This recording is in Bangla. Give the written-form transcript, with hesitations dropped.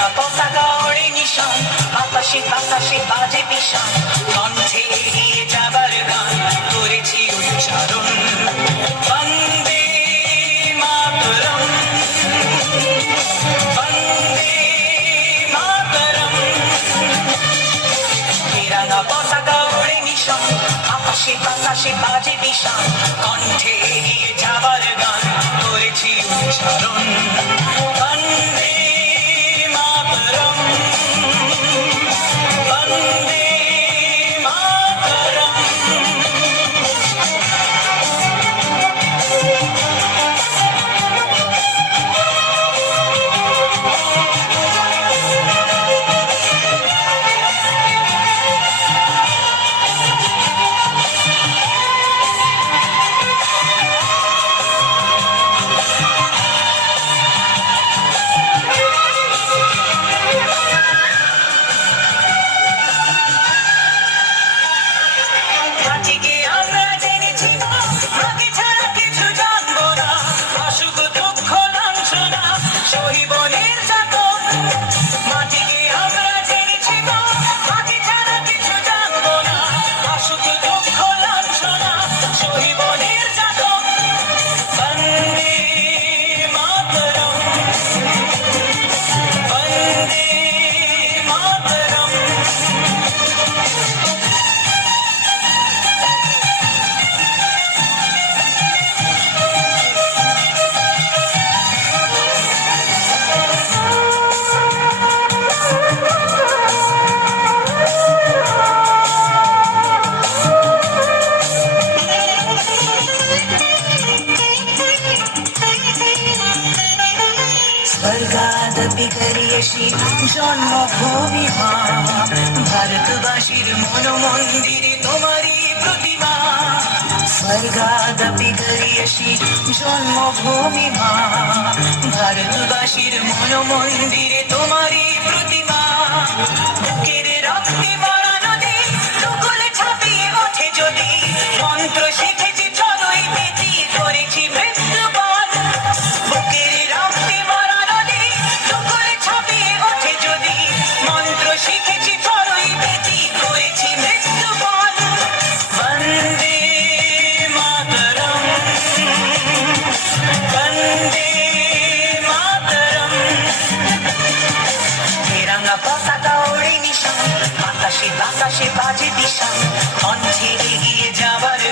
তেরাঙ্গা পতাকা ওড়ে নিশান, বাতাসে বাতাসে বাজে পিশান, কণ্ঠে এগিয়ে যাবার গান করেছি উচ্চারণ। বন্দে মাতরম, বন্দে মাতরম। তেরাঙ্গা পতাকা ওড়ে নিশান, আকাশে বাতাসে বাজে পিশান, কণ্ঠে এগিয়ে যাবার গান করেছি উচ্চারণ। বন্দে মাতরম, বন্দে মাতরম। মাটিকে আমরা জেনেছি মা, মাকে ছাড়া কিছু জানবো না, অসুখ দুঃখ লাঞ্ছনা সহিব নির্যাতন। মাটিকে আমরা জেনেছি মা, মাকে ছাড়া কিছু জানবো না, অসুখ দুঃখ লাঞ্ছনা সহিব নির্যাতন। বন্দে মাতরম, বন্দে মাতরম। স্বর্গাদপি গরিয়সী জন্মভূমি মা, ভারতবাসীর মন মন্দিরে তোমারই প্রতিমা। স্বর্গাদপি গরিয়সী জন্মভূমি মা, ভারতবাসীর মন মন্দিরে তোমারই প্রতিমা। বুকের রক্তে ভরা নদী রুকুলে ছাপিয়ে ওঠে যদি, মন্ত্র শিখেছি চলোই বেতি করেছি মৃত্যুবরণ। বুকের রক্তে ভরা নদী রুকুলে ছাপিয়ে ওঠে যদি, মন্ত্র শিখেছি চলোই বেতি করেছি মৃত্যুবরণ। বন্দে মাতরম, বন্দে মাতরম। তেরাঙ্গা পতাকা ওড়ে নিশান, বাতাসে বাতাসে বাজে দিশান, কণ্ঠে এগিয়ে যাবার